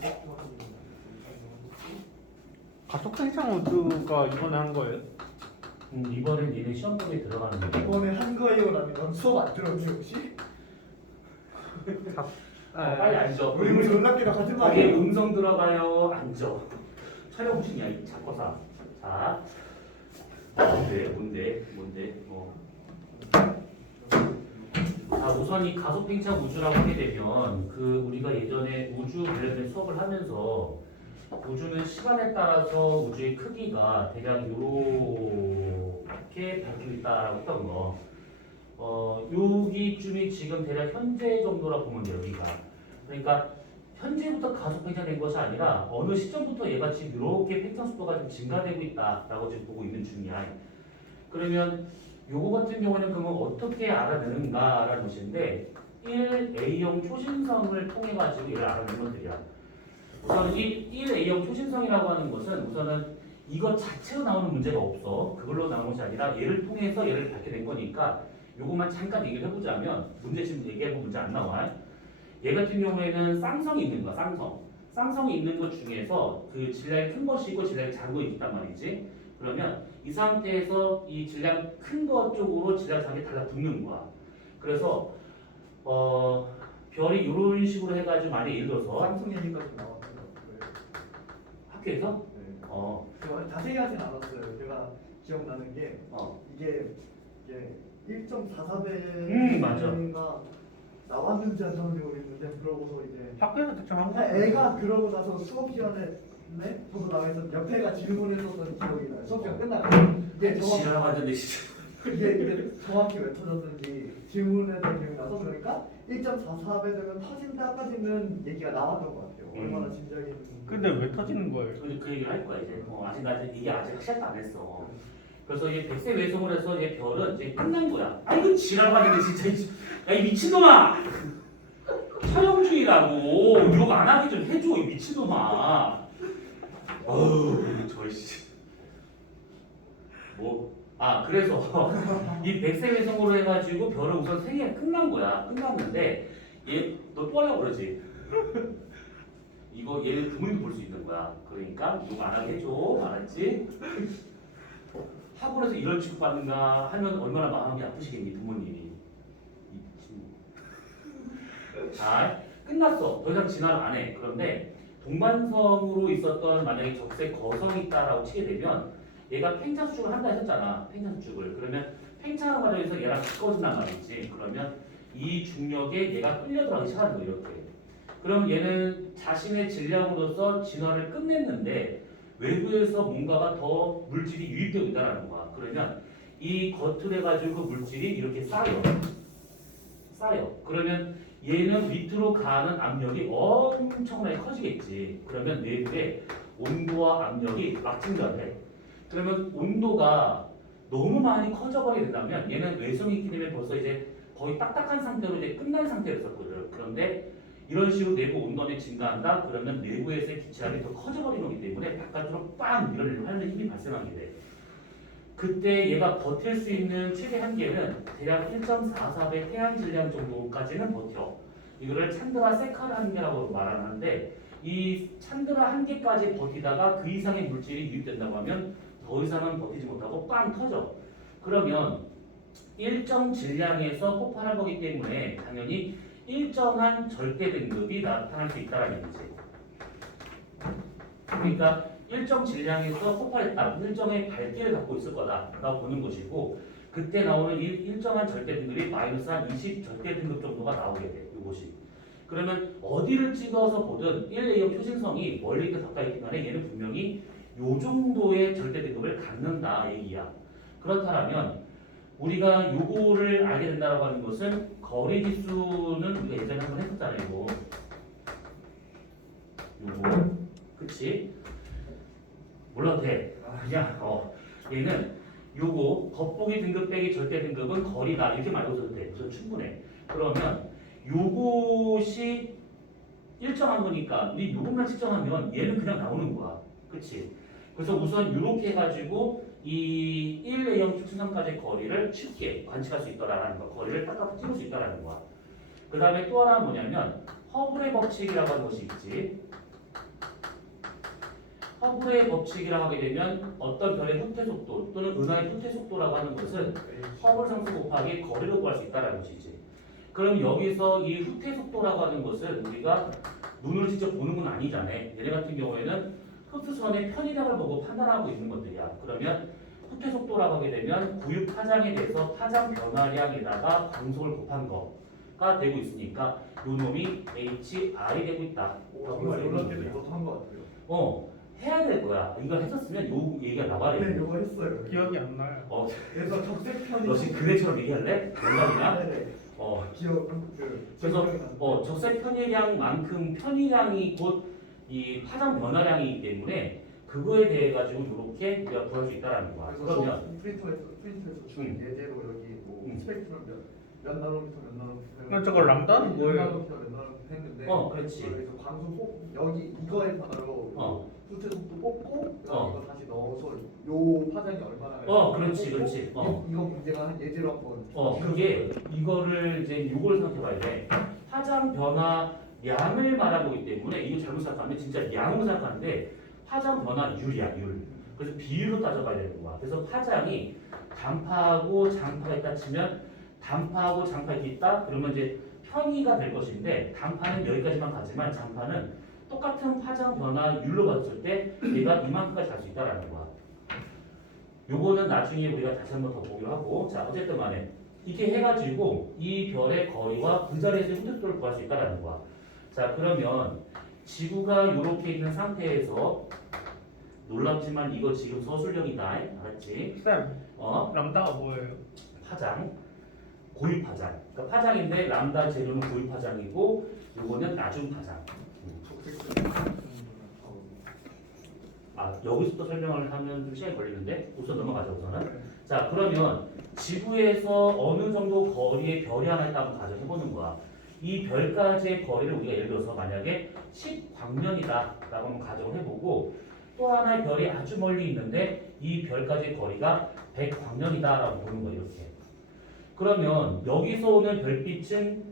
또 가속 팽창 모드가 이번에 한 거예요? 이번엔 얘네 시험범위에 들어가는 거예요. 이번에 한 거예요라면 수업 안 들었니 혹시? 빨리 앉아. 우리 놀랍게도 같은 거기에 말이야. 음성 들어가요. 앉아. 촬영 중이야 이 작거사. 자, 뭔데? 자, 우선 이 가속 팽창 우주라고 하게 되면 그 우리가 예전에 우주 관련된 수업을 하면서 우주는 시간에 따라서 우주의 크기가 대략 이렇게 바뀌고 있다라고 했던 거. 여기쯤이 지금 대략 현재 정도라 보면 돼요. 여기가. 그러니까 현재부터 가속 팽창된 것이 아니라 어느 시점부터 얘가 지금 이렇게 팽창 속도가 좀 증가되고 있다라고 지금 보고 있는 중이야. 그러면 요거 같은 경우는 그러면 어떻게 알아내는가라는 것인데 1A형 초신성을 통해 가지고 얘를 알아내는 것들이야. 우선 1A형 초신성이라고 하는 것은 우선은 이것 자체로 나오는 문제가 없어. 그걸로 나온 것이 아니라 얘를 통해서 얘를 밝혀낸 거니까 요것만 잠깐 얘기를 해보자면 문제 지금 얘기해보면 문제 안 나와. 얘 같은 경우에는 쌍성이 있는 거야. 쌍성이 있는 것 중에서 그 질량이 큰 것이 있고 질량이 작은 것이 있단 말이지. 그러면 이 상태에서 이 질량 큰 것 쪽으로 질량 작은 게 달라붙는 거야. 그래서 별이 이런 식으로 해가지고 만약 예를 들어서 방송 얘기까지 나왔어요. 학교에서 저 자세히 하진 않았어요. 제가 기억나는 게 이게 1.44배가 나왔는지 안 나왔는지 모르겠는데 그러고서 이제 학교에서 대충 한 거? 애가 그러고 나서 수업 시간에 저도 나와서 옆에가 질문했었던 기억이 나요. 수업 시간 끝나고 이게 지랄하던데 진짜. 이게 정확히 왜 터졌는지 질문했던 기억이 나서 그러니까 1.44배 되면 터진다까지는 얘기가 나왔던 것 같아요. 얼마나 진작에 근데 왜 터지는 거예요? 그 얘기를 할 거야 이제. 이게 아직 시작도 안 했어. 그래서 이제 백세 외송을 해서 이제 별은 이제 끝난 거야. 이거 지랄하겠네 진짜. 야 이 미친놈아. 촬영 중이라고 욕 안 하게 좀 해줘 이 미친놈아. 저이씨. 그래서 이 백세 외송으로 해가지고 별은 우선 생애가 끝난 거야. 끝났는데 얘 너 또 하려고 그러지? 이거 얘는 부모님도 볼 수 있는 거야. 그러니까 욕 안 하게 해줘. 알았지? 학원에서 이런 취급받는가 하면 얼마나 마음이 아프시겠니 부모님이. 자, 끝났어. 더 이상 진화를 안 해. 그런데 동반성으로 있었던 만약에 적색 거성이 있다라고 치게 되면 얘가 팽창 수축을 한다 했었잖아. 팽창 수축을. 그러면 팽창 과정에서 얘랑 가까워진단 말이지. 그러면 이 중력에 얘가 끌려 들어가기 시작하는 거야. 이렇게. 그럼 얘는 자신의 질량으로서 진화를 끝냈는데 외부에서 뭔가가 더 물질이 유입되고 있다는 거야. 그러면 이 겉을 해가지고 그 물질이 이렇게 쌓여. 그러면 얘는 밑으로 가는 압력이 엄청나게 커지겠지. 그러면 내부의 온도와 압력이 막 증가해. 그러면 온도가 너무 많이 커져버리게 된다면 얘는 외성이 있기 때문에 벌써 이제 거의 딱딱한 상태로 이제 끝난 상태로 있었거든. 그런데 이런 식으로 내부 온도가 증가한다. 그러면 내부에서의 기체압이 더 커져버리는 거기 때문에 바깥으로 빵 밀어내려고 하는 힘이 발생하게 돼. 그때 얘가 버틸 수 있는 최대 한계는 대략 1.44배 태양 질량 정도까지는 버텨. 이거를 찬드라 세카르 한계라고 말하는데 이 찬드라 한계까지 버티다가 그 이상의 물질이 유입된다고 하면 더 이상은 버티지 못하고 빵 터져. 그러면 일정 질량에서 폭발한 거기 때문에 당연히 일정한 절대 등급이 나타날 수 있다는 얘기지. 그러니까 일정 질량에서 폭발했다. 일정의 밝기를 갖고 있을 거다라고 보는 것이고 그때 나오는 일정한 절대 등급이 마이너스 한 20 절대 등급 정도가 나오게 돼. 이것이. 그러면 어디를 찍어서 보든 1A형 초신성이 멀리 있든 가까이 있든 간에 얘는 분명히 요 정도의 절대 등급을 갖는다 얘기야. 그렇다면 우리가 요거를 알게 된다고 하는 것은 거리 지수는 우리가 예전에 한번 했었잖아요. 요거 그치? 몰라도 돼. 그냥 얘는 요거 겉보기 등급 빼기 절대 등급은 거리다 이렇게 말해줘도 돼. 그래서 충분해. 그러면 요것이 일정한 거니까 우리 요것만 측정하면 얘는 그냥 나오는 거야. 그치? 그래서 우선 이렇게 해가지고 이 1A형 축신선까지의 거리를 쉽게 관측할 수 있다라는 거, 거리를 딱딱 찍을 수 있다라는 거야. 그 다음에 또 하나는 뭐냐면 허블의 법칙이라고 하는 것이 있지. 허블의 법칙이라고 하게 되면 어떤 별의 후퇴 속도 또는 은하의 후퇴 속도라고 하는 것은 허블 상수 곱하기 거리로 구할 수 있다는 것이지. 그럼 여기서 이 후퇴 속도라고 하는 것은 우리가 눈으로 직접 보는 건 아니잖아. 얘네 같은 경우에는 흡수선의 편의량을 보고 판단하고 있는 것들이야. 그러면 후퇴 속도라고 하게 되면 구유 파장에 대해서 파장 변화량에다가 광속을 곱한 거가 되고 있으니까 요 놈이 HR이 되고 있다. 정말 놀랍게도 이것도 한 것 같아요. 해야 될 거야. 이걸 했었으면 요 얘기가 나와야 네, 돼. 이거 했어요. 기억이 안 나요. 그래서 적색편이. 너 지금 그대처럼 얘기할래? 농담이야? 네네. 어. 기억 그래서 적색 편의량만큼 편의량이 곧 이 파장 변화량이기 때문에 그거에 대해 가지고 이렇게 우리가 구할 수 있다라는 거야. 그래서 그러면 프린터에서 준 예제로 여기 뭐 스펙트럼 몇 나노미터 몇 나노미터. 그럼 저거 람다는 뭐예요? 몇 나노미터 몇 나노미터 했는데. 그렇지. 그래서 광수 꼭 여기 이거에 바로 수체 속도 뽑고 이거 다시 넣어서 요 파장이 얼마나. 그렇지. 이거 문제가 한 예제로 한번. 그게 이거를 이제 요걸 생각해봐야 돼. 파장 변화량을 말하고 있기 때문에 이거 잘못 생각하면 진짜 양으로 생각하는데 파장 변화율이야, 율. 그래서 비율로 따져봐야 되는 거야. 그래서 파장이 단파하고 장파가 있다 치면 단파하고 장파 이렇게 있다 그러면 이제 편의가 될 것인데 단파는 여기까지만 가지만 장파는 똑같은 파장 변화율로 봤을 때 얘가 이만큼까지 갈 수 있다라는 거야. 요거는 나중에 우리가 다시 한번 더 보기로 하고, 자 어쨌든 간에 이렇게 해가지고 이 별의 거리와 그 자리에서 후퇴속도를 구할 수 있다라는 거야. 자 그러면 지구가 이렇게 있는 상태에서 놀랍지만 이거 지금 서술형이다, 알았지? 쌤, 어? 람다가 뭐예요? 파장, 고유 파장. 그러니까 파장인데 람다 재료는 고유 파장이고 요거는 나중 파장. 여기서 또 설명을 하면 좀 시간이 걸리는데 우선 넘어가자 우선은. 자 그러면 지구에서 어느 정도 거리의 별이 하나 있다 한번 가정해보는 거야. 이 별까지의 거리를 우리가 예를 들어서 만약에 10광년이다 라고 한번 가정을 해보고 또 하나의 별이 아주 멀리 있는데 이 별까지의 거리가 100광년이다 라고 보는 거예요. 이렇게. 그러면 여기서 오는 별빛은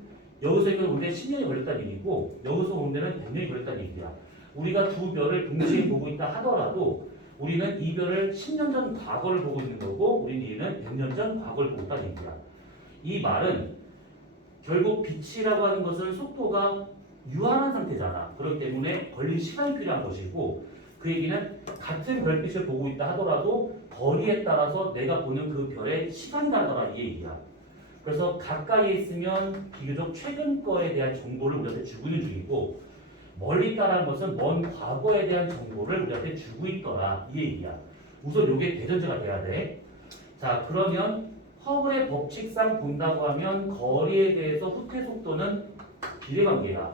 여기서 이걸 오는데 10년이 걸렸다는 얘기고 여기서 오는 데는 100년이 걸렸다는 얘기야. 우리가 두 별을 동시에 보고 있다 하더라도 우리는 이 별을 10년 전 과거를 보고 있는 거고 우리는 얘는 100년 전 과거를 보고 있다는 얘기야. 이 말은 결국 빛이라고 하는 것은 속도가 유한한 상태잖아. 그렇기 때문에 걸릴 시간이 필요한 것이고 그 얘기는 같은 별빛을 보고 있다 하더라도 거리에 따라서 내가 보는 그 별의 시간이 다르더라 이 얘기야. 그래서 가까이에 있으면 비교적 최근 거에 대한 정보를 우리한테 주고 있는 중이고 멀리 있다는 것은 먼 과거에 대한 정보를 우리한테 주고 있더라 이 얘기야. 우선 이게 대전제가 돼야 돼. 자 그러면 허블의 법칙상 본다고 하면 거리에 대해서 후퇴 속도는 비례관계야.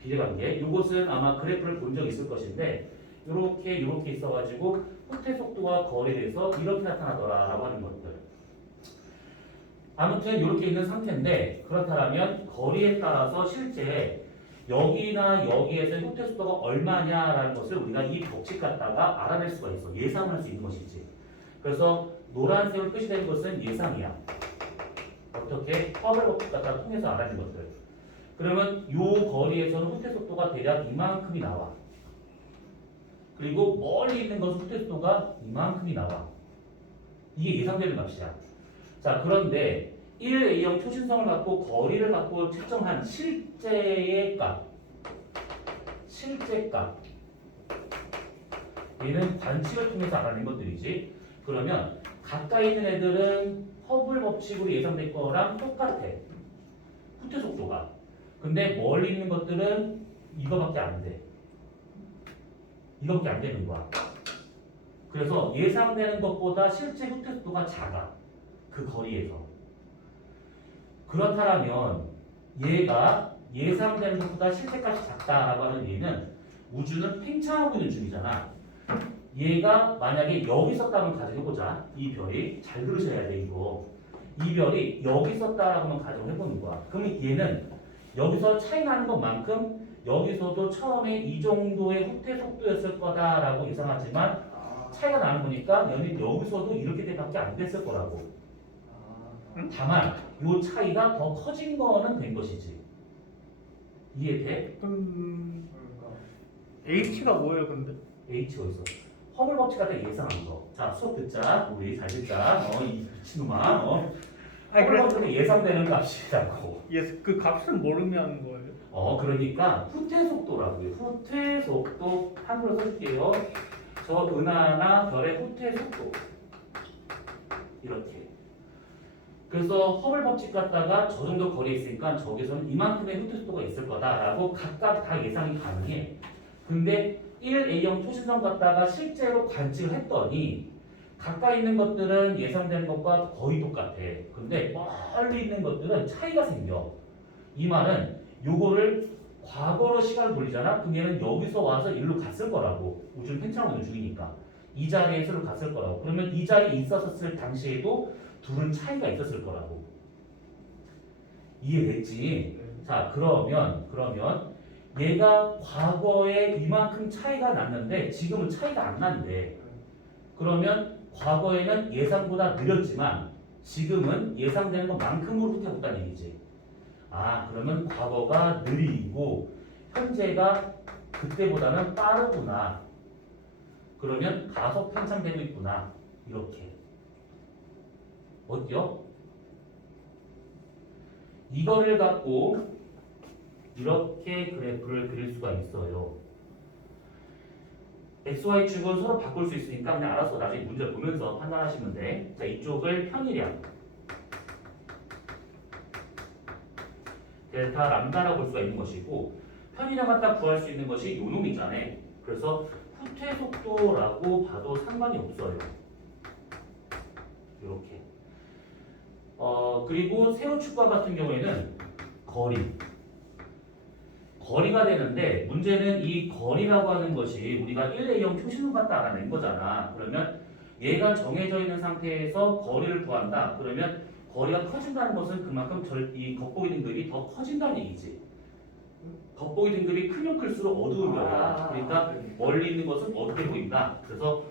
비례관계. 이것은 아마 그래프를 본 적 있을 것인데 이렇게 있어가지고 후퇴 속도와 거리에 대해서 이렇게 나타나더라라고 하는 것들. 아무튼 이렇게 있는 상태인데 그렇다면 거리에 따라서 실제 여기나 여기에서의 후퇴 속도가 얼마냐라는 것을 우리가 이 법칙 갖다가 알아낼 수가 있어. 예상할 수 있는 것이지. 그래서 노란색으로 표시된 것은 예상이야. 어떻게? 허블 법칙 갖다가 통해서 알아낸 것들. 그러면 이 거리에서는 후퇴 속도가 대략 이만큼이 나와. 그리고 멀리 있는 것은 후퇴 속도가 이만큼이 나와. 이게 예상되는 값이야. 자 그런데 1A형 초신성을 갖고 거리를 갖고 측정한 실제 값 얘는 관측을 통해서 알아낸 것들이지. 그러면 가까이 있는 애들은 허블 법칙으로 예상될 거랑 똑같아 후퇴 속도가. 근데 멀리 있는 것들은 이거밖에 안 돼. 이거밖에 안 되는 거야. 그래서 예상되는 것보다 실제 후퇴 속도가 작아. 그 거리에서. 그렇다면 얘가 예상되는 것보다 실제값이 작다라고 하는 얘기는 우주는 팽창하고 있는 중이잖아. 얘가 만약에 여기 있었다면 가정해보자. 이 별이 잘 들으셔야 돼 이거. 이 별이 여기 있었다라고 한번 가정해보는 거야. 그러면 얘는 여기서 차이 나는 것만큼 여기서도 처음에 이 정도의 후퇴 속도였을 거다라고 예상하지만 차이가 나는 거니까 얘는 여기서도 이렇게 밖에 안 됐을 거라고. 다만 이 차이가 더 커진 거는 된 것이지. 이해돼? 그럼 그러니까 H가 뭐예요, 근데? H가 있어. 허블 법칙 같은 예상한 거. 자, 수업 듣자. 우리 잘 듣자. 이 미친놈아. 아니, 허블 그래. 법칙은 예상되는 값이라고. 그 값은 모르면 거예요. 그러니까 후퇴 속도라고요. 후퇴 속도 한글로 써줄게요. 저 은하나 별의 후퇴 속도. 이렇게. 그래서 허블 법칙 갖다가 저 정도 거리에 있으니까 저기서는 이만큼의 후퇴 속도가 있을 거다라고 각각 다 예상이 가능해. 근데 1A형 초신성 갖다가 실제로 관측을 했더니 가까이 있는 것들은 예상되는 것과 거의 똑같아. 근데 멀리 있는 것들은 차이가 생겨. 이 말은 요거를 과거로 시간을 돌리잖아? 그럼 얘는 여기서 와서 일로 갔을 거라고. 우주는 팽창하고 중이니까. 이 자리에서 갔을 거라고. 그러면 이 자리에 있었을 당시에도 둘은 차이가 있었을 거라고. 이해됐지? 자, 그러면 얘가 과거에 이만큼 차이가 났는데 지금은 차이가 안 난대. 그러면 과거에는 예상보다 느렸지만 지금은 예상되는 것만큼으로 후퇴하고 있다는 얘기지. 그러면 과거가 느리고 현재가 그때보다는 빠르구나. 그러면 가속 팽창되고 있구나. 이렇게. 어때요? 이거를 갖고 이렇게 그래프를 그릴 수가 있어요. XY축은 서로 바꿀 수 있으니까 그냥 알아서 나중에 문제 보면서 판단하시면 돼. 자, 이쪽을 편의량 델타 람다라고 볼 수가 있는 것이고 편의량 갖다 구할 수 있는 것이 요 놈이잖아. 그래서 후퇴 속도라고 봐도 상관이 없어요. 이렇게. 그리고 세우축과 같은 경우에는 거리가 되는데 문제는 이 거리라고 하는 것이 우리가 1A형 표시문 갖다 알아낸 거잖아. 그러면 얘가 정해져 있는 상태에서 거리를 구한다. 그러면 거리가 커진다는 것은 그만큼 이 겉보기 등급이 더 커진다는 얘기지. 겉보기 등급이 크면 클수록 어두운 거야. 그러니까 멀리 있는 것은 어둡게 보인다. 그래서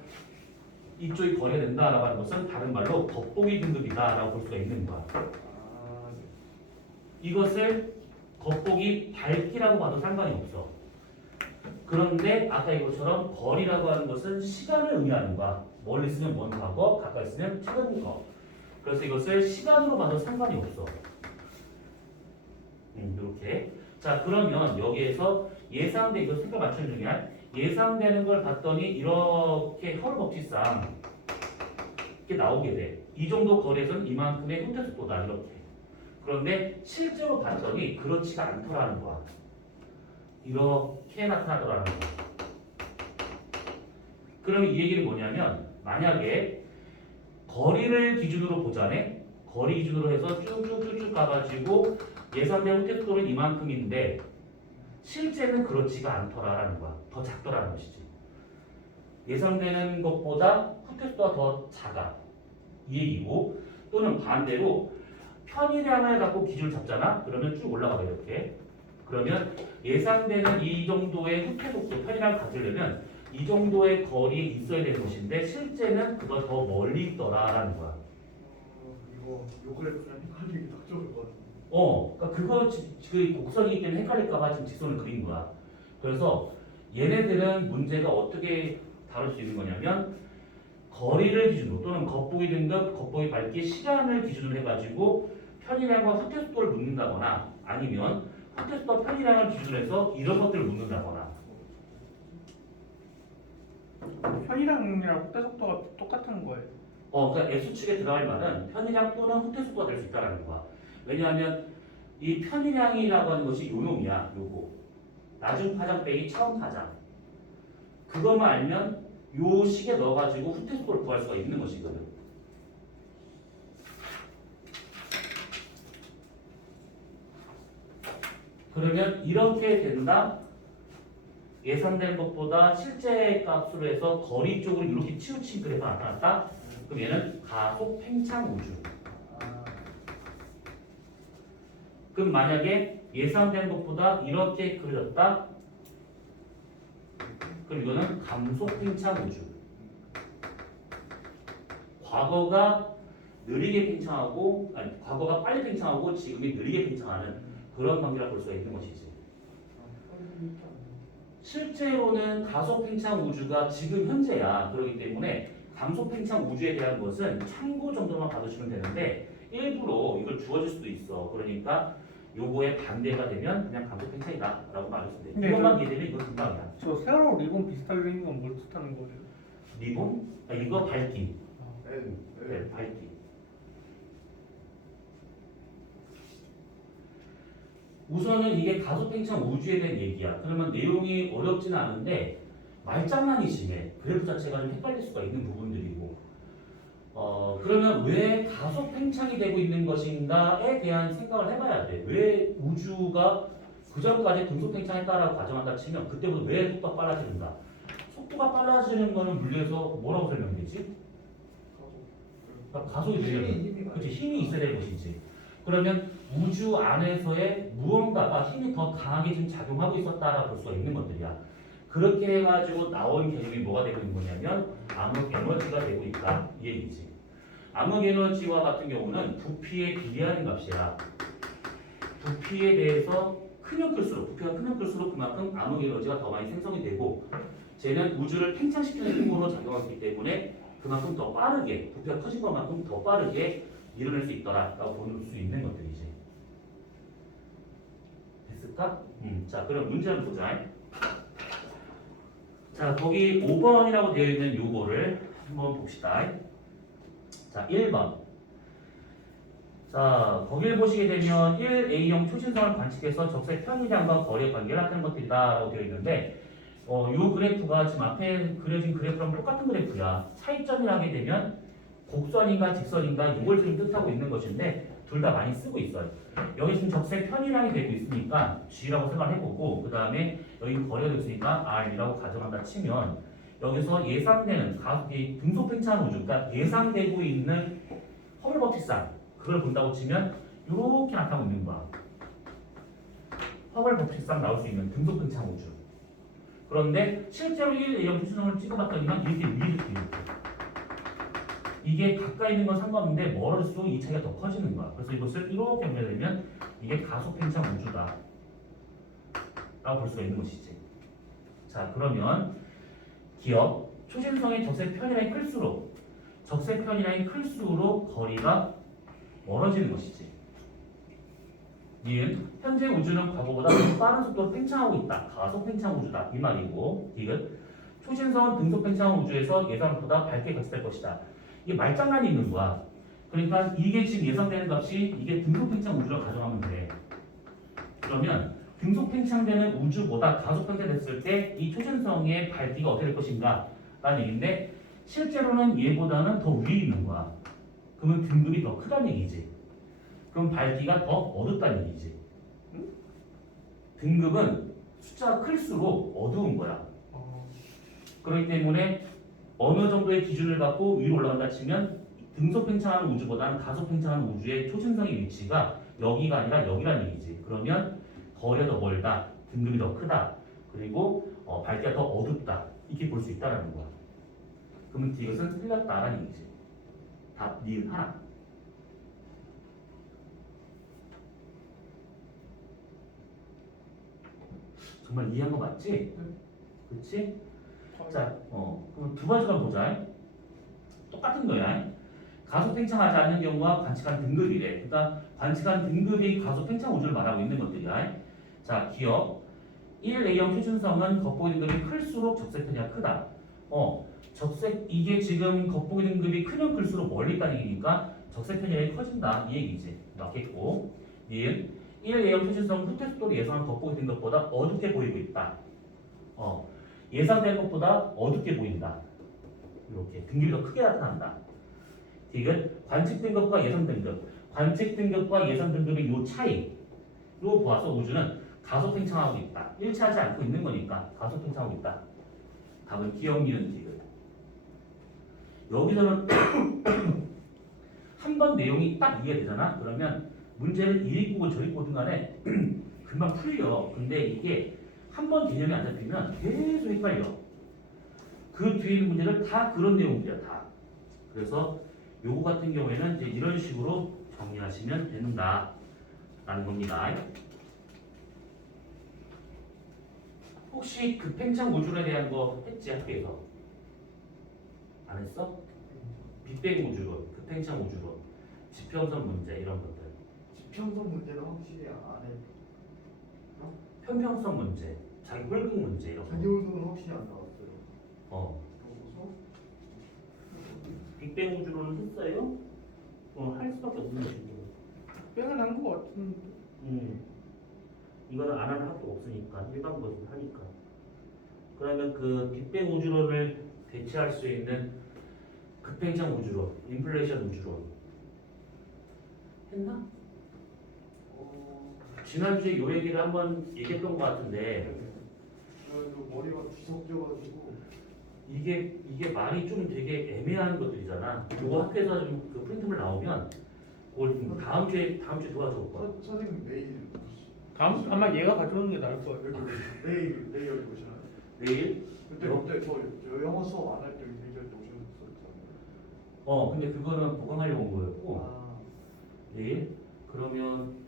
이쪽이 거리가 된다라고 하는 것은 다른 말로 겉보기 등급이다라고 볼 수가 있는 거야. 이것을 겉보기 밝기라고 봐도 상관이 없어. 그런데 아까 이것처럼 거리라고 하는 것은 시간을 의미하는 거야. 멀리 있으면 먼 과거, 가까이 있으면 최근 거. 그래서 이것을 시간으로 봐도 상관이 없어. 이렇게. 자, 그러면 여기에서 예상된 이거 색깔 맞추는 중이야. 예상되는 걸 봤더니 이렇게 허블 법칙상 이렇게 나오게 돼. 이 정도 거리에서는 이만큼의 후퇴 속도다. 이렇게. 그런데 실제로 봤더니 그렇지가 않더라는 거야. 이렇게 나타나더라는 거야. 그럼 이 얘기는 뭐냐면 만약에 거리를 기준으로 보자네. 거리 기준으로 해서 쭉쭉쭉쭉 가가지고 예상된 후퇴 속도는 이만큼인데 실제는 그렇지가 않더라라는 거야. 더 작더라는 것이지. 예상되는 것보다 후퇴 속도가 더 작아. 이 얘기고 또는 반대로 편의량을 갖고 기준을 잡잖아. 그러면 쭉 올라가요. 이렇게. 그러면 예상되는 이 정도의 후퇴 속도 편의량을 가지려면 이 정도의 거리에 있어야 되는 것인데 실제는 그거 더 멀리 있더라라는 거야. 이거 그래프랑 헷갈리기 딱 좋을 것 같아. 그러니까 그 곡선이기 때문에 헷갈릴까봐 지금 직선을 그린 거야. 그래서 얘네들은 문제가 어떻게 다룰 수 있는 거냐면 거리를 기준으로 또는 겉보기 등급, 겉보기 밝기, 시간을 기준으로 해가지고 편의량과 후퇴 속도를 묻는다거나 아니면 후퇴 속도 편의량을 기준으로 해서 이런 것들을 묻는다거나. 편의량이랑 후퇴 속도가 똑같은 거예요. 그러니까 X축에 들어갈 말은 편의량 또는 후퇴 속도가 될 수 있다는 거야. 왜냐하면 이 편의량이라고 하는 것이 요 놈이야. 요거. 나중 파장 빼기 처음 파장. 그것만 알면 요 식에 넣어가지고 후퇴 속도를 구할 수가 있는 것이거든. 그러면 이렇게 된다. 예상된 것보다 실제 값으로 해서 거리 쪽으로 이렇게 치우친 그래프가 나타났다. 그럼 얘는 가속 팽창 우주. 그럼 만약에 예상된 것보다 이렇게 그려졌다. 그럼 이거는 감속 팽창 우주. 과거가 느리게 팽창하고 과거가 빨리 팽창하고 지금이 느리게 팽창하는 그런 관계라고 볼 수가 있는 것이지. 실제로는 가속 팽창 우주가 지금 현재야. 그렇기 때문에 감속 팽창 우주에 대한 것은 참고 정도만 받으시면 되는데 일부러 이걸 주어질 수도 있어. 그러니까 요거에 반대가 되면 그냥 감속 팽창이다 라고 말해주면 돼. 근데 이것만 이해되면 이건 금방이야. 저 세로 리본 비슷하게 생긴 건 뭘 뜻하는 거예요? 리본? 아, 이거 밝기. N. 네, 밝기. 우선은 이게 가속 팽창 우주에 대한 얘기야. 그러면 내용이 어렵지는 않은데 말장난이 심해. 그래프 자체가 좀 헷갈릴 수가 있는 부분들이고. 그러면 왜 가속 팽창이 되고 있는 것인가에 대한 생각을 해봐야 돼. 왜 우주가 그 전까지 등속 팽창했다라고 가정한다 치면 그때부터 왜 속도가 빨라지는가? 속도가 빨라지는 거는 물리에서 뭐라고 설명되지? 그러니까 가속이 되려면 그렇지 힘이 있어야 될 것이지. 그러면 우주 안에서의 무언가가 힘이 더 강하게 지금 작용하고 있었다라고 볼 수가 있는 것들이야. 그렇게 해가지고 나온 개념이 뭐가 되고 있는 거냐면 암흑 에너지가 되고 있다 이 얘기지. 암흑 에너지와 같은 경우는 부피에 비례하는 값이야. 부피에 대해서 크면 클수록 부피가 크면 클수록 그만큼 암흑 에너지가 더 많이 생성이 되고 쟤는 우주를 팽창시키는 힘으로 작용하기 때문에 그만큼 더 빠르게 부피가 커진 것만큼 더 빠르게 이뤄낼 수 있더라라고 볼 수 있는 것들이지. 됐을까? 자, 그럼 문제를 보자. 자, 거기 5번이라고 되어 있는 요거를 한번 봅시다. 자, 1번. 자, 거기를 보시게 되면 1A형 초신성을 관측해서 적색 편의량과 거리의 관계를 나타내는 것들이다라고 되어 있는데 요 그래프가 지금 앞에 그려진 그래프랑 똑같은 그래프야. 차이점이 나게 되면 곡선인가 직선인가 이걸 지금 뜻하고 있는 것인데 둘 다 많이 쓰고 있어요. 여기 지금 적색 편이량이 되고 있으니까 G라고 생각해보고 그 다음에 여기 거리가 되고 있으니까 R이라고 가정한다 치면 여기서 예상되는 이 등속 팽창 우주, 그러니까 예상되고 있는 허블 법칙상 그걸 본다고 치면 이렇게 나타나고 있는 거야. 허블 법칙상 나올 수 있는 등속 팽창 우주. 그런데 실제로 1A형 초신성을 찍어봤더니만 이렇게 위로 이렇게. 이게 가까이 있는 건 상관없는데 멀어질수록 이 차이가 더 커지는 거야. 그래서 이것을 이렇게 연결되면 이게 가속 팽창 우주다 라고 볼 수가 있는 것이지. 자, 그러면 기억 초신성의 적색 편이량이 클수록 적색 편이량이 클수록 거리가 멀어지는 것이지. 니은 현재 우주는 과거보다 더 빠른 속도로 팽창하고 있다. 가속 팽창 우주다 이 말이고. 디귿 초신성은 등속 팽창 우주에서 예상보다 밝게 거치될 것이다. 이게 말장난이 있는 거야. 그러니까 이게 지금 예상되는 값이 이게 등속 팽창 우주라고 가정하면 돼. 그러면 등속 팽창되는 우주보다 가속 팽창됐을 때 이 초신성의 밝기가 어떻게 될 것인가 라는 얘기인데 실제로는 얘보다는 더 위에 있는 거야. 그러면 등급이 더 크다는 얘기지. 그럼 밝기가 더 어둡다는 얘기지. 등급은 숫자가 클수록 어두운 거야. 그렇기 때문에 어느 정도의 기준을 갖고 위로 올라간다 치면 등속 팽창하는 우주보다는 가속 팽창하는 우주의 초신성의 위치가 여기가 아니라 여기라는 얘기지. 그러면 거리가 더 멀다, 등급이 더 크다, 그리고 밝기가 더 어둡다 이렇게 볼 수 있다라는 거야. 그러면 이것은 틀렸다라는 얘기지. 답 니은 하나. 정말 이해한 거 맞지? 그렇지? 자, 그럼 두 번째 걸 보자. 똑같은 거야. 가속 팽창하지 않는 경우와 관측한 등급이래. 그러니까 관측한 등급이 가속 팽창 우주를 말하고 있는 것들이야. 자, 기억 1A형 표준성은 겉보기 등급이 클수록 적색 편이가 크다. 적색 이게 지금 겉보기 등급이 크면 클수록 멀리 있다는 얘기니까 적색 편이가 커진다 이 얘기지. 맞겠고. 니은 1A형 표준성 후퇴 속도를 예상한 겉보기 등급보다 어둡게 보이고 있다. 예상된 것보다 어둡게 보인다. 이렇게 등급이 더 크게 나타난다. 디귿 관측 등급과 예상 등급. 관측 등급과 예상 등급의 요 차이로 보아서 우주는 가속 팽창하고 있다. 일치하지 않고 있는 거니까 가속 팽창하고 있다. 답은 기억, 니은, 디귿. 여기서는 한 번 내용이 딱 이해되잖아. 그러면 문제를 이리 보고 저리 보든 간에 금방 풀려. 근데 이게 한 번 개념이 안 잡히면 계속 헷갈려. 그 뒤에 있는 문제를 다 그런 내용들이야, 다. 그래서 요거 같은 경우에는 이제 이런 식으로 정리하시면 된다. 라는 겁니다. 혹시 그 팽창 우주론에 대한 거 했지 학교에서? 안 했어? 빅뱅 우주론, 그 팽창 우주론, 지평선 문제 이런 것들, 지평선 문제는 확실히 안 해. 편평성 문제, 자기 홀극 문제 이런 거. 자기홀도는 확실히 안 나왔어요. 어. 그래서 빅뱅 우주론은 했어요? 할 수밖에 없는 식이에요. 빼가 난거 같은데. 이거는 안 하는 학교 없으니까 일반 것을 하니까. 그러면 그 빅뱅 우주론을 대체할 수 있는 급팽창 우주론, 인플레이션 우주론 했나? 지난주에 요 얘기를 한번 얘기했던 것 같은데 그래도 머리가 뒤섞여가지고 이게 말이 좀 되게 애매한 것들이잖아. 요거 학교에서 좀 그 프린트물 나오면 그걸 좀 다음 주에 도와줘 볼 거야. 선생님 내일 다음 아마 얘가 가져오는 게 나을 것 같아. 내일 여기 오시나요? 내일? 그때 저 영어 수업 안 할 때 대결 때 오셨었잖아요. 근데 그거는 보강하려고 온 거였고 아, 내일? 그러면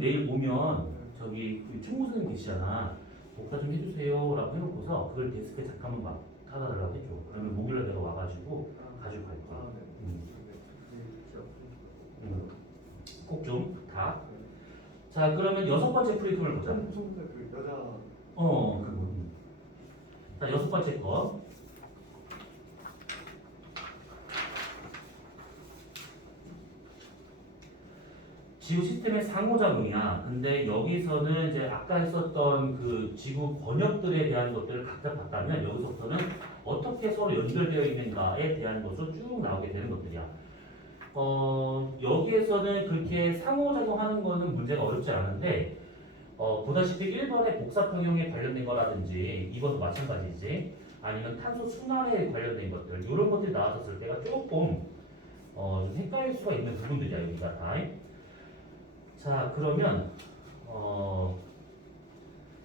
내일 오면 저기 그 충무 선생님 계시잖아. 복사 좀 해주세요라고 해놓고서 그걸 데스크에 잠깐만 막 타다 달라고 해줘. 그러면 목요일에 내가 와가지고 가지고 갈 거야. 아, 네. 꼭 좀 다. 자, 그러면 여섯 번째 프리즘을 보자. 처음부터 그 여자 그거. 자, 여섯 번째 거. 지구 시스템의 상호작용이야. 근데 여기서는 이제 아까 했었던 그 지구 번역들에 대한 것들을 각자 봤다면 여기서부터는 어떻게 서로 연결되어 있는가에 대한 것으로 쭉 나오게 되는 것들이야. 여기에서는 그렇게 상호작용하는 거는 문제가 어렵지 않은데 보다시피 1번의 복사평형에 관련된 거라든지 2번도 마찬가지지 아니면 탄소 순환에 관련된 것들 이런 것들이 나왔었을 때가 조금 좀 헷갈릴 수가 있는 부분들이야 여기가 다. 자 그러면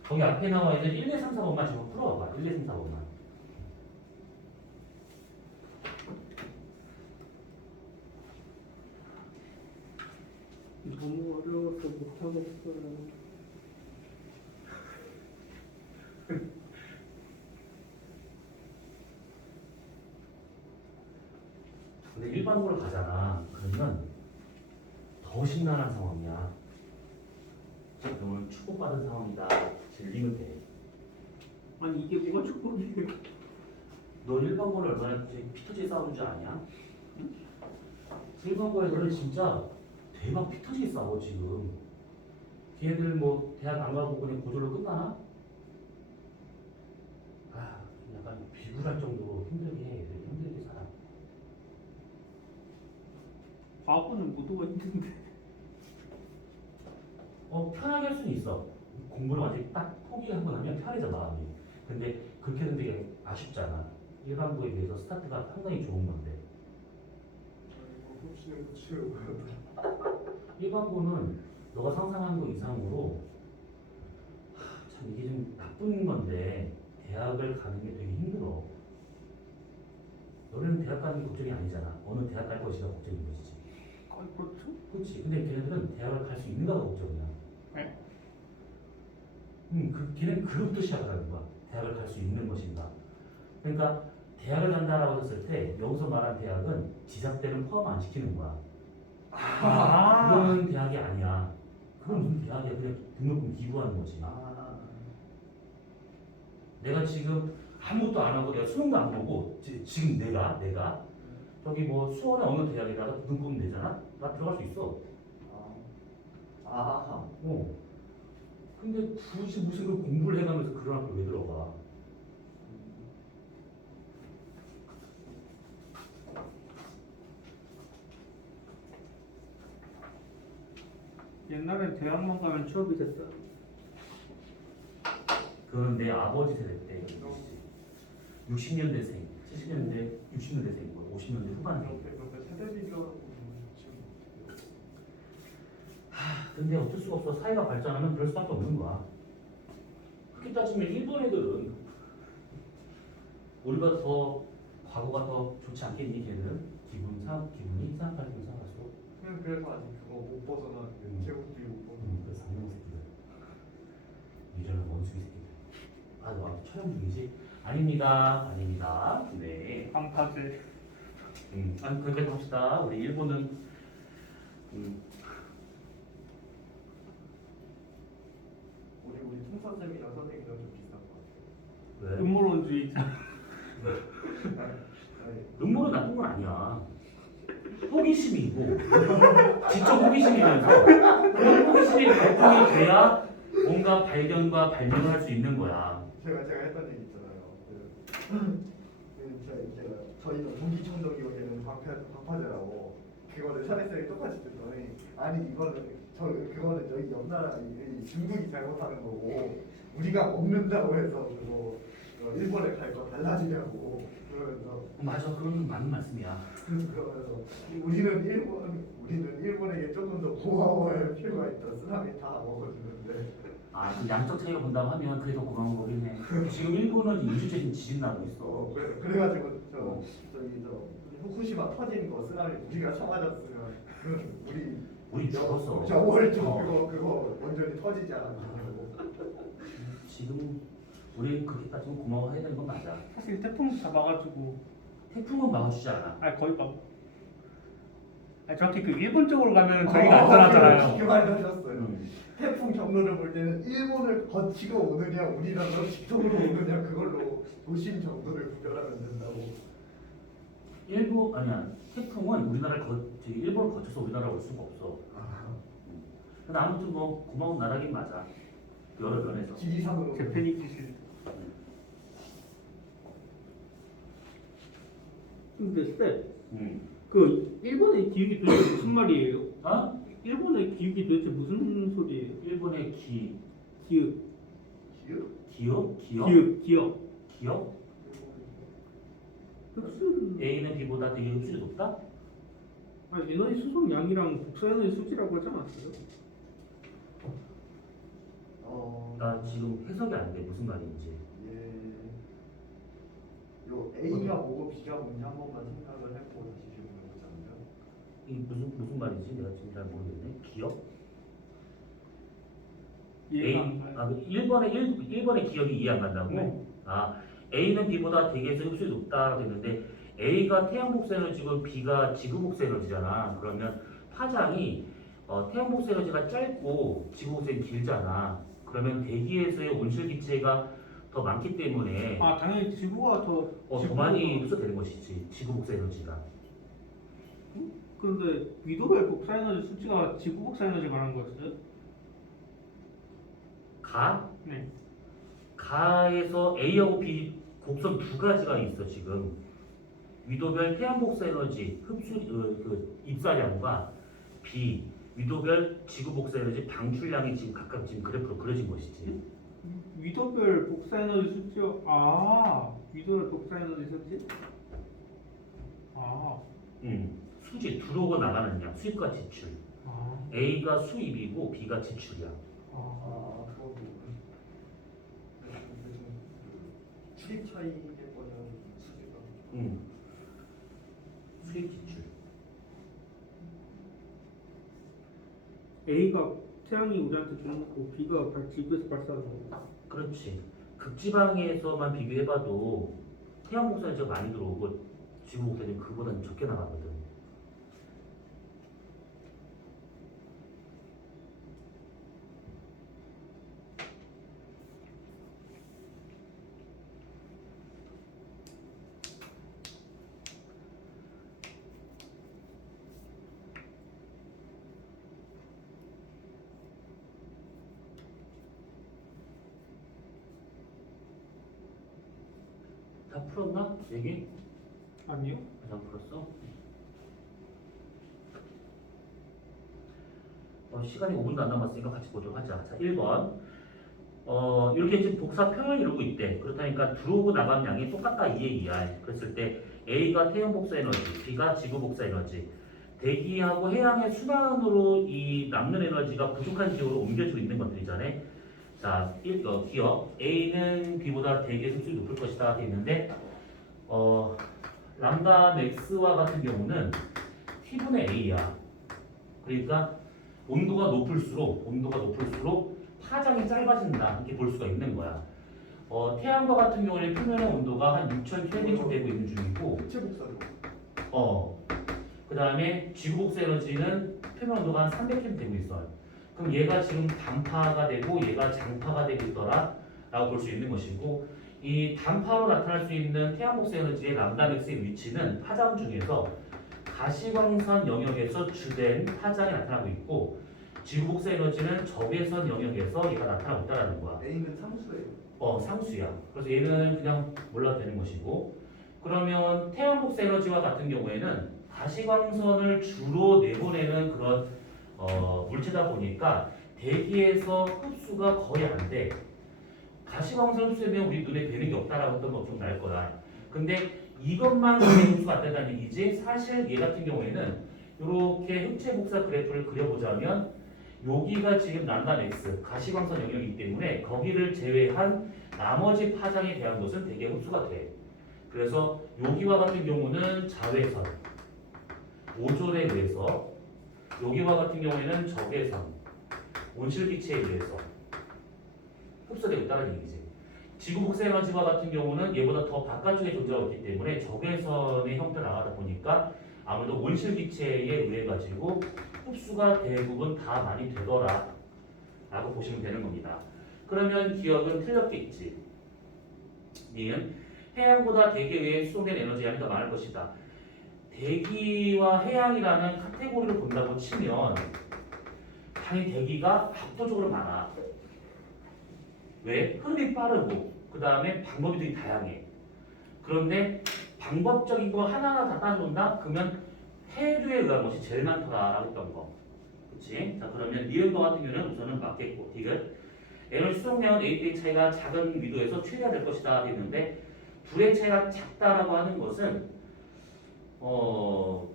거기 앞에 나와 있는 1, 2, 3, 4번만 지금 풀어봐봐. 1, 2, 3, 4번만. 너무 어려워서 못하겠어요. 근데 일반고를 가잖아. 그러면 더 심란한 상황이야. 그러면 축복받은 상황이다. 질리면 돼. 아니 이게 뭐가 축복이에요? 너 일반고를 얼마나 피터지게 싸우는 줄 아냐? 응? 일반고에서는 진짜 대박 피터지게 싸워 지금. 걔들 뭐 대학 안 가고 그냥 고졸로 끝나나? 약간 비굴할 정도로 힘들게 해. 힘들게 살아. 과학고는 모두가 힘든데. 편하게 할 수는 있어. 공부를 완전히 딱 포기하고 나면 편해져 마음이. 근데 그렇게 되는 게 아쉽잖아. 일반고에 비해서 스타트가 상당히 좋은 건데. 훔치는 거 치우고요. 일반고는 너가 상상하는 것 이상으로 참 이게 좀 나쁜 건데 대학을 가는 게 되게 힘들어. 너는 대학 가는 게 걱정이 아니잖아. 어느 대학 갈 것이가 걱정인 것이지. 그렇죠? 그렇지. 근데 걔네들은 대학을 갈 수 있는가가 걱정이야. 네. 걔는 그것부터 시작하는 거야. 대학을 갈 수 있는 것인가. 그러니까 대학을 간다라고 했을 때 여기서 말한 대학은 지잡대는 포함 안 시키는 거야. 그거는 대학이 아니야. 그건 무슨 대학이야. 그냥 등록금 기부하는 거지. 내가 지금 아무것도 안 하고 내가 수능도 안 보고 지금 내가 저기 뭐 수원의 어느 대학에다가 등록금 내잖아. 나 들어갈 수 있어. 근데 굳이 무슨 그 공부를 해가면서 그런 학교 왜 들어가? 옛날엔 대학만 가면 취업이 됐어요. 그건 내 아버지 세대 때 60년대생, 70년대, 60년대생, 50년대 후반생. 옆에 세대 비교하고 지금 근데 어쩔 수가 없어. 사회가 발전하면 그럴 수밖에 없는 거야. 그렇게 따지면 일본 애들은 우리가 더 과거가 더 좋지 않겠니? 걔들은 기분이 이상하게 살았어. 그냥 그래서 아직 그거 못 벗어나는 제국주의 못 벗어나. 그 상명 새끼들. 이전에 원숭이 새끼들. 와, 촬영 중이지? 아닙니다. 아닙니다. 네. 방파제. 아니 그렇게 합시다. 우리 일본은 우리 총선생이랑 선생님이랑 좀 비슷한 것 같아요. 왜? 음모론주의자. 아니, 음모는 나쁜 건 아니야. 호기심이고 지적 호기심이면서 그런 호기심이 발동이 돼야 뭔가 발견과 발명을 할 수 있는 거야. 제가 했던 얘기 있잖아요. 저희는 무기청정기로 되는 방파제라고 그거를 샤넬쌤이 똑같이 듣더니 아니 그거는 저희 옆나라 이 중국이 잘못하는 거고 우리가 먹는다고 해서 그거 일본에 갈 거 달라지냐고 그러면서 맞아, 그건 맞는 말씀이야. 그러면서 우리는 일본에게 조금 더 고마워할 필요가 있다. 쓰나미 다 먹어주는데. 그 양적 차이가 본다고 하면 그게 더 고마운 거긴 해. 지금 일본은 2주째 지진 나고 있어. 그래가지고 저기 후쿠시마 터진 거 쓰나미 우리가 참아줬으면 우리 죽었어. 저월 좀 그거 완전히 터지지 않았냐고. 지금 우리 그렇게까지는 고마워해야 되는 건 맞아. 사실 태풍 잡아가지고. 태풍은 막아주지 않아. 거의 막. 정확히 그 일본 쪽으로 가면 저희가 안전하잖아요. 그 말이 하셨어요. 태풍 경로를 볼 때는 일본을 거치고 오느냐 우리나라로 직통으로 오느냐 그걸로 도심 정도를 구별하면 된다고. 태풍은 일본을 거쳐서 우리나라로 올 수가 없어. 근데 아무튼 뭐 고마운 나라긴 맞아. 여러 면에서. 지리상으로. 재팬이 기실. 근데 쌤, 그 일본의 기억이 도대체 무슨 말이에요? 어? 일본의 기억이 도대체 무슨 소리예요? 일본의 기억. 기억? 흡수. A는 B보다 되게 흡수율이 높다? 에너지 수송량이랑 복사 에너지 수치라고 하지 않았어요? 나 지금 해석이 안 돼. 무슨 말인지. 요 A가 뭐고 B가 뭔지 한 번만 생각을 해보고 다시 질문해보자. 이 무슨 말인지 내가 지금 잘 모르겠네. 기억? 이해가 안 가요. 일본의 기억이 이해 안 간다고? 네. A는 B보다 대개에서 흡수율이 높다고 했는데 A가 태양 복수 에너지고 B가 지구 복수 에너지잖아. 그러면 파장이 태양 복수 에너지가 짧고 지구 복수 에너지 길잖아. 그러면 대기에서의 온실 기체가 더 많기 때문에 당연히 지구가 더 많이 흡수되는 것이지. 지구 복수 에너지가. 그런데 위도별 복사 에너지 수치가 지구 복사 에너지 말하는 거였어요? 네. 가에서 A하고 B 곡선 두 가지가 있어 지금. 위도별 태양 복사 에너지 입사량과 B 위도별 지구 복사 에너지 방출량이 지금 각각 지금 그래프로 그려진 것이지. 위도별 복사 에너지 수치요? 위도별 복사 에너지 수치? 수지 들어오고 나가는 양 수입과 지출. A가 수입이고 B가 지출이야. 그거 출입 차이겠거든 수지가. 수입 지출. A가 태양이 우리한테 주는 거고 B가 지구에서 발사하는 거고. 그렇지. 극지방에서만 비교해봐도 태양 복사 에너지가 많이 들어오고 지구 복사 에너지는 그보다는 적게 나가거든. 다 풀었나? 얘기? 아니요? 안 풀었어? 시간이 5분도 안 남았으니까 같이 보도록 하자. 자, 1번. 이렇게 지금 복사 평을 이루고 있대. 그렇다니까 들어오고 나가는 양이 똑같다 이 얘기야. 그랬을 때 A가 태양 복사 에너지, B가 지구 복사 에너지. 대기하고 해양의 순환으로 이 남는 에너지가 부족한 지역으로 옮겨지고 있는 것들이잖아. 자, 기억 A는 B보다 대개 흡수율이 높을 것이다 돼 있는데 람다 맥스와 같은 경우는 T분의 A야. 그러니까 온도가 높을수록 파장이 짧아진다 이렇게 볼 수가 있는 거야. 태양과 같은 경우에는 표면의 온도가 한 6,000 켈빈쯤 되고 있는 중이고, 흑체 복사도. 그 다음에 지구 복사 에너지는 표면 온도가 한 300켈빈 되고 있어요. 그럼 얘가 지금 단파가 되고 얘가 장파가 되고 있더라라고 볼 수 있는 것이고, 이 단파로 나타날 수 있는 태양 복사 에너지의 람다 맥스의 위치는 파장 중에서 가시광선 영역에서 주된 파장이 나타나고 있고, 지구 복사 에너지는 적외선 영역에서 얘가 나타나고 있다는 거야. A는 상수예요. 상수야. 그래서 얘는 그냥 몰라도 되는 것이고, 그러면 태양 복사 에너지와 같은 경우에는 가시광선을 주로 내보내는 그런 물체다 보니까 대기에서 흡수가 거의 안 돼. 가시광선 흡수되면 우리 눈에 뵈는 게 없다라고 했던 거 기억날 거야. 근데 이것만 흡수가 안 된다는 얘기지, 사실 얘 같은 경우에는 이렇게 흑체 복사 그래프를 그려보자면 여기가 지금 람다 맥스 가시광선 영역이기 때문에 거기를 제외한 나머지 파장에 대한 것은 대개 흡수가 돼. 그래서 여기와 같은 경우는 자외선 오존에 의해서, 여기와 같은 경우에는 적외선 온실기체에 의해서 흡수되고 있다는 얘기지. 지구 복사 에너지와 같은 경우는 얘보다 더 바깥쪽에 존재하고 있기 때문에 적외선의 형태를 나가다 보니까 아무래도 온실기체에 의해 가지고 흡수가 대부분 다 많이 되더라 라고 보시면 되는 겁니다. 그러면 기억은 틀렸겠지. 니은 해양보다 대기에 의해 수송된 에너지 양이 더 많을 것이다. 대기와 해양이라는 카테고리를 본다고 치면 당연히 대기가 압도적으로 많아. 왜? 흐름이 빠르고 그 다음에 방법이 되게 다양해. 그런데 방법적인 거 하나하나 다 따져본다? 그러면 해류에 의한 것이 제일 많더라라고 했던 거. 그치? 자, 그러면 니은과 같은 경우는 우선은 맞겠고, 디귿 에너지 수송량은 A의 차이가 작은 위도에서 최대화 될 것이다 했는데, 둘의 차이가 작다라고 하는 것은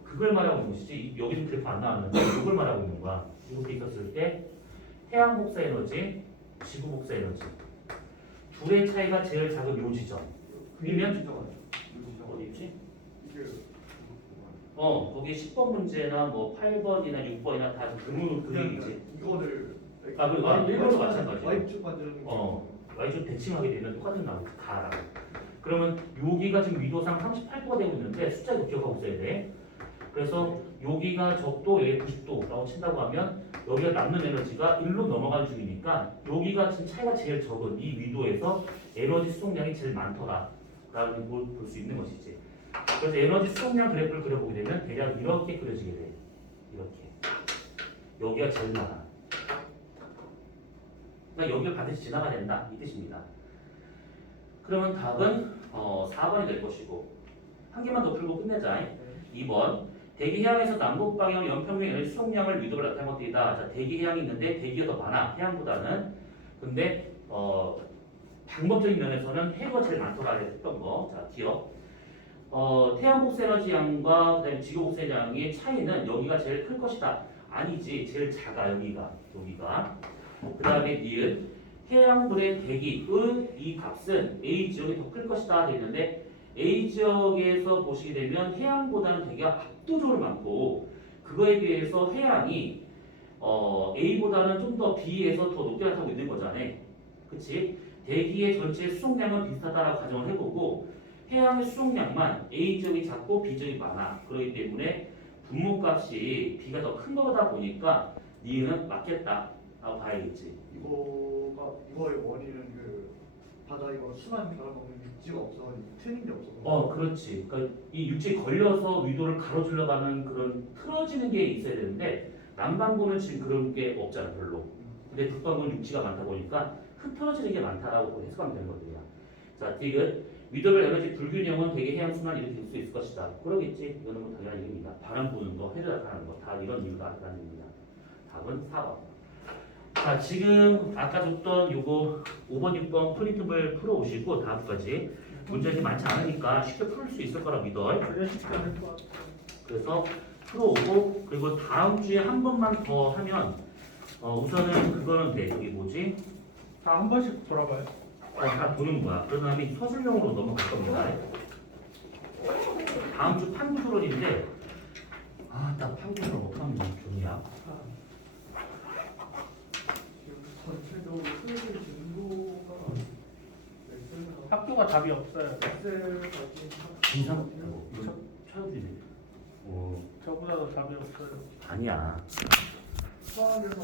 그걸 말하고 있는 것이지. 여기는 그래프 안 나왔는데 이걸 말하고 있는 거야. 이렇게 있었을 때 태양 복사 에너지, 지구 복사 에너지 둘의 차이가 제일 작은 요 지점. 그러면 어디 있지? 거기 10번 문제나 뭐 8번이나 6번이나 다 그 얘기지. 이거를 그리고 1번도 마찬가지. Y축 만드는 거. Y축 대칭하게 되면 똑같은 나오지. 가라고. 그러면 여기가 지금 위도상 38도가 되고 있는데 숫자 이거 기억하고 있어야 돼. 그래서 여기가 적도 얘 90도라고 친다고 하면 여기가 남는 에너지가 1로 넘어가는 중이니까 여기가 지금 차이가 제일 적은 이 위도에서 에너지 수송량이 제일 많더라 라는 걸 볼 수 있는 것이지. 그래서 에너지 수송량 그래프를 그려보게 되면 대략 이렇게 그려지게 돼. 이렇게. 여기가 제일 많아. 그러니까 여기를 반드시 지나가야 된다 이 뜻입니다. 그러면 답은 4번이 될 것이고, 한 개만 더 풀고 끝내자. 2번 대기 해양에서 남북 방향 연평균 에너지 수송량을 위도를 나타낸 것들이다. 자, 대기 해양이 있는데 대기가 더 많아 해양보다는. 근데 방법적인 면에서는 해가 제일 많더라 했던 거. 자, 기억. 태양 복사 에너지 양과 그다음에 지구 복사 에너지 양의 차이는 여기가 제일 클 것이다. 아니지, 제일 작아 여기가. 그다음에 니은 해양물의 대기의 이 값은 A 지역이 더 클 것이다 되는데, A 지역에서 보시게 되면 해양보다는 대기가 압도적으로 많고, 그거에 비해서 해양이 A보다는 좀 더 B에서 더 높게 나타나고 있는 거잖아. 그치? 대기의 전체 수송량은 비슷하다라고 가정을 해보고, 해양의 수송량만 A 지역이 작고 B 지역이 많아. 그렇기 때문에 분모값이 B가 더 큰 거다 보니까 니은 맞겠다 라고 봐야겠지. 이거의 원인은 그 바다 이거 순환 결합하면 육지가 없어 트는 게 없어. 그렇지. 그러니까 이 육지에 걸려서 위도를 가로질러 가는 그런 틀어지는 게 있어야 되는데, 남반구는 지금 그런 게 없잖아 별로. 근데 북반구는 육지가 많다 보니까 흩어지는 게 많다라고 해석하면 되는 거거든요. 자, 디귿 위도별 에너지 불균형은 대기 해양 순환 이렇게 될 수 있을 것이다. 그러겠지. 이거는 뭐 당연한 얘기입니다. 바람 부는 거, 해를 나타나는 거 다 이런 이유다라는 얘기입니다. 답은 4번. 자, 지금 아까 줬던 요거 5번, 6번 프린트물 풀어오시고 다음까지 문제가 많지 않으니까 쉽게 풀 수 있을 거라 믿어. 그래서 풀어오고, 그리고 다음 주에 한 번만 더 하면 우선은 그거는 돼. 여기 뭐지? 다 한 번씩 돌아봐요. 다 보는 거야. 그런 다음에 서술형으로 넘어갈 겁니다. 다음 주 판구 토론인데, 나 판구 토론 어떡하면 좋냐? 전체적으로 수요일 진도가 학교가 답이 없어요. 엑셀 같은 진상 이거 최고지. 저보다도 답이 없어요. 아니야. 수학에서